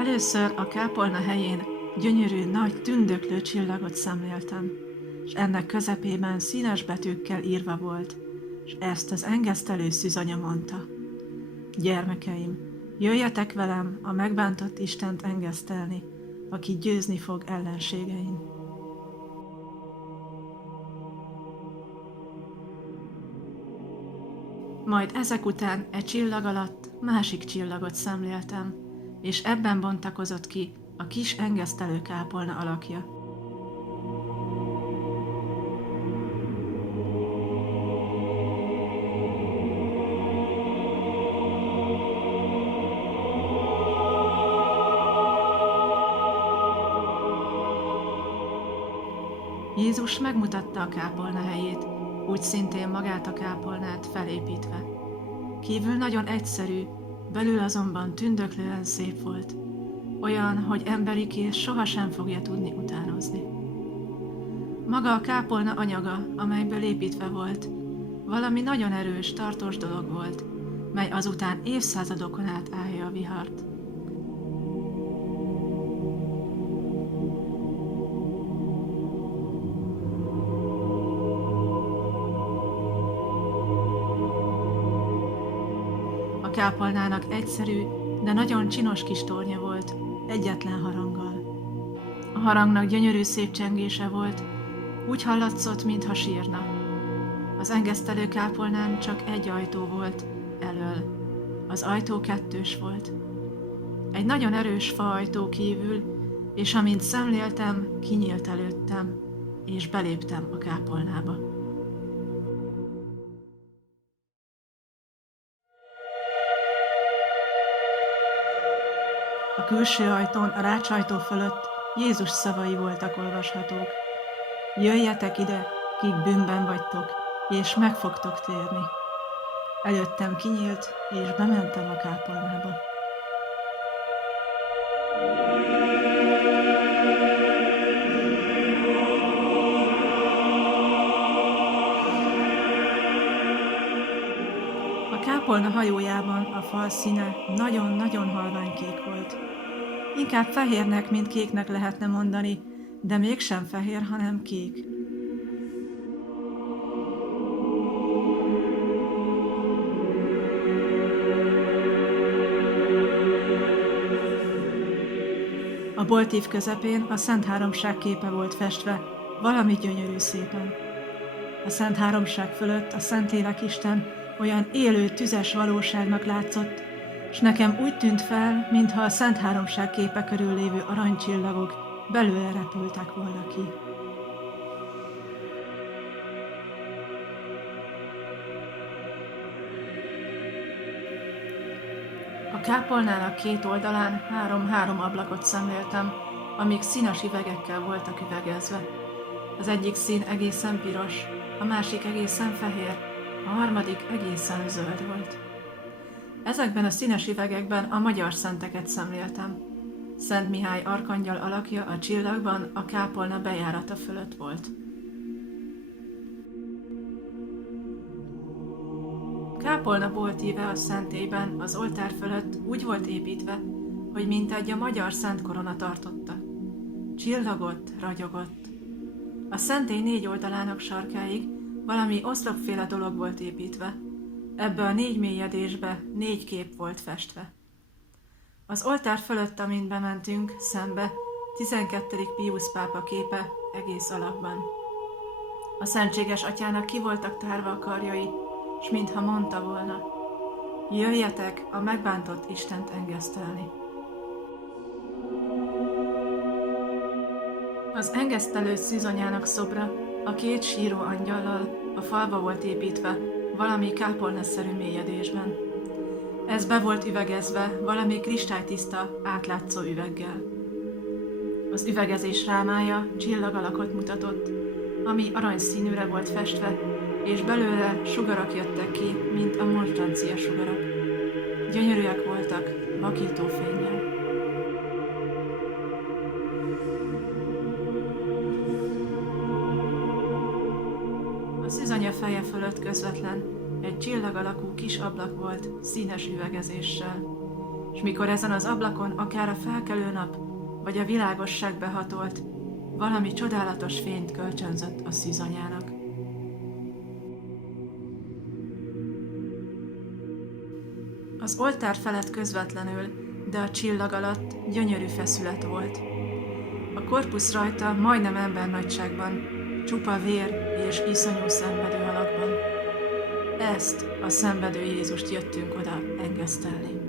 Először a kápolna helyén gyönyörű, nagy, tündöklő csillagot szemléltem, és ennek közepében színes betűkkel írva volt, és ezt az engesztelő szűzanya mondta: Gyermekeim, jöjjetek velem a megbántott Istent engesztelni, aki győzni fog ellenségein. Majd ezek után egy csillag alatt másik csillagot szemléltem, és ebben bontakozott ki a kis engesztelő kápolna alakja. Jézus megmutatta a kápolna helyét, úgy szintén magát a kápolnát felépítve. Kívül nagyon egyszerű, belül azonban tündöklően szép volt, olyan, hogy emberi kéz sohasem fogja tudni utánozni. Maga a kápolna anyaga, amelyből építve volt, valami nagyon erős, tartós dolog volt, mely azután évszázadokon át állja a vihart. A kápolnának egyszerű, de nagyon csinos kis tornya volt, egyetlen haranggal. A harangnak gyönyörű szép csengése volt, úgy hallatszott, mintha sírna. Az engesztelő kápolnán csak egy ajtó volt, elöl. Az ajtó kettős volt. Egy nagyon erős faajtó kívül, és amint szemléltem, kinyílt előttem, és beléptem a kápolnába. A külső ajtón, a rácsajtó fölött Jézus szavai voltak olvashatók. Jöjjetek ide, kik bűnben vagytok, és meg fogtok térni. Előttem kinyílt, és bementem a kápolnába. A kápolna hajójában a fal színe nagyon-nagyon halványkék volt. Inkább fehérnek, mint kéknek lehetne mondani, de mégsem fehér, hanem kék. A boltív közepén a Szent Háromság képe volt festve, valami gyönyörű szépen. A Szent Háromság fölött a Szentlélek Isten olyan élő, tüzes valóságnak látszott, s nekem úgy tűnt fel, mintha a Szent Háromság képe körül lévő aranycsillagok belőle repültek volna ki. A kápolnának két oldalán három ablakot szemléltem, amik színes üvegekkel voltak üvegezve. Az egyik szín egészen piros, a másik egészen fehér, a harmadik egészen zöld volt. Ezekben a színes üvegekben a magyar szenteket szemléltem. Szent Mihály arkangyal alakja a csillagban a kápolna bejárata fölött volt. A kápolna boltíve a szentélyben az oltár fölött úgy volt építve, hogy mintegy a magyar szent korona tartotta. Csillagott, ragyogott. A szentély 4 oldalának sarkáig valami oszlopféle dolog volt építve. Ebbe a 4 mélyedésbe 4 kép volt festve. Az oltár fölött, amint bementünk, szembe 12. Piusz pápa képe egész alakban. A Szentséges Atyának ki voltak tárva a karjai, s mintha mondta volna: jöjjetek a megbántott Istent engesztelni. Az engesztelő szűzanyának szobra a 2 síró angyallal a falba volt építve, valami kápolnaszerű mélyedésben. Ez be volt üvegezve valami kristálytiszta, átlátszó üveggel. Az üvegezés rámája csillag alakot mutatott, ami aranyszínűre volt festve, és belőle sugarak jöttek ki, mint a monstrancia sugarak. Gyönyörűek voltak, vakító fénnyel. A szűzanya feje fölött közvetlen egy csillag alakú kis ablak volt színes üvegezéssel, s és mikor ezen az ablakon akár a felkelő nap, vagy a világosság behatolt, valami csodálatos fényt kölcsönzött a szűzanyának. Az oltár felett közvetlenül, de a csillag alatt gyönyörű feszület volt. A korpusz rajta majdnem embernagyságban, csupa vér és iszonyú szenvedő alakban. Ezt a szenvedő Jézust jöttünk oda engesztelni.